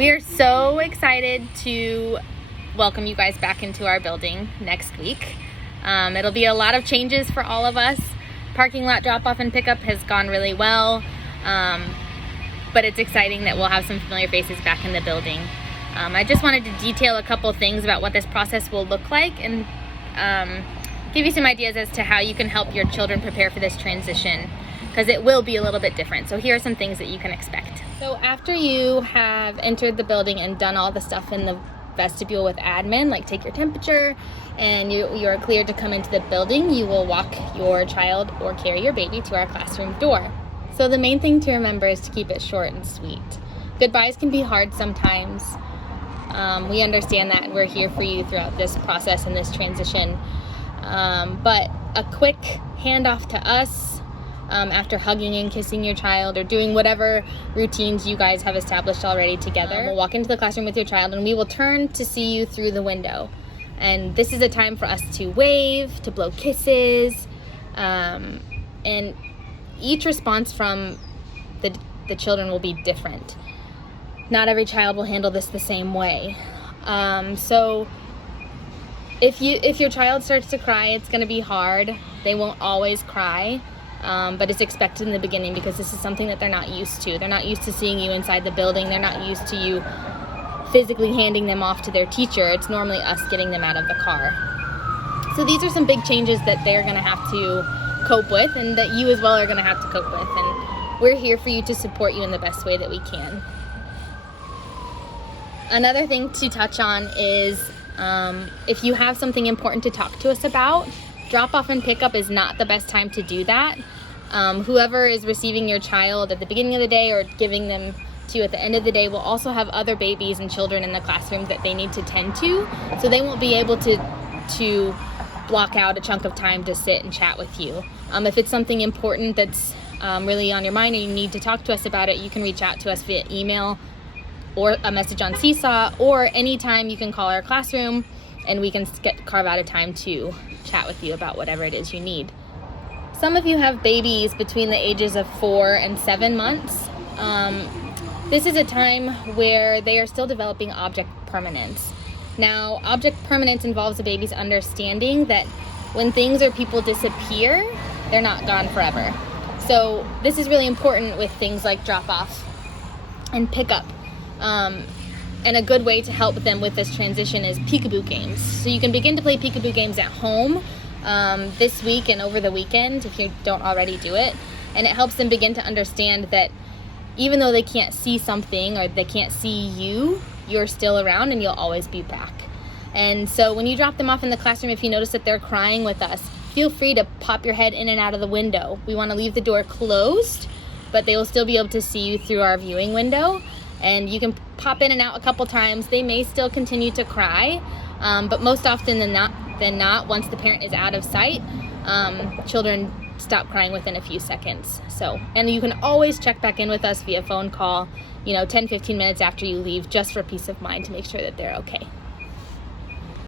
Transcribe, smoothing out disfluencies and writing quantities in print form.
We are so excited to welcome you guys back into our building next week. It'll be a lot of changes for all of us. Parking lot drop-off and pickup has gone really well, but it's exciting that we'll have some familiar faces back in the building. I just wanted to detail a couple things about what this process will look like and give you some ideas as to how you can help your children prepare for this transition, because it will be a little bit different. So here are some things that you can expect. So after you have entered the building and done all the stuff in the vestibule with admin, like take your temperature, and you are cleared to come into the building, you will walk your child or carry your baby to our classroom door. So the main thing to remember is to keep it short and sweet. Goodbyes can be hard sometimes. We understand that, and we're here for you throughout this process and this transition. But a quick handoff to us after hugging and kissing your child or doing whatever routines you guys have established already together. We'll walk into the classroom with your child and we will turn to see you through the window. And this is a time for us to wave, to blow kisses, and each response from the children will be different. Not every child will handle this the same way. So if your child starts to cry, it's going to be hard. They won't always cry, but it's expected in the beginning because this is something that they're not used to. They're not used to seeing you inside the building. They're not used to you physically handing them off to their teacher. It's normally us getting them out of the car. So these are some big changes that they're going to have to cope with, and that you as well are going to have to cope with. And we're here for you to support you in the best way that we can. Another thing to touch on is if you have something important to talk to us about, drop off and pickup is not the best time to do that. Whoever is receiving your child at the beginning of the day or giving them to you at the end of the day will also have other babies and children in the classroom that they need to tend to, so they won't be able to block out a chunk of time to sit and chat with you. If it's something important that's really on your mind and you need to talk to us about it, you can reach out to us via email or a message on Seesaw, or anytime you can call our classroom and we can carve out a time to chat with you about whatever it is you need. Some of you have babies between the ages of 4 and 7 months. This is a time where they are still developing object permanence. Now, object permanence involves a baby's understanding that when things or people disappear, they're not gone forever. So this is really important with things like drop-off and pickup. And a good way to help them with this transition is peekaboo games. So you can begin to play peekaboo games at home this week and over the weekend if you don't already do it. And it helps them begin to understand that even though they can't see something or they can't see you, you're still around and you'll always be back. And so when you drop them off in the classroom, if you notice that they're crying with us, feel free to pop your head in and out of the window. We want to leave the door closed, but they will still be able to see you through our viewing window. And you can pop in and out a couple times. They may still continue to cry, but most often than not, once the parent is out of sight, children stop crying within a few seconds. And you can always check back in with us via phone call, 10-15 minutes after you leave, just for peace of mind to make sure that they're okay.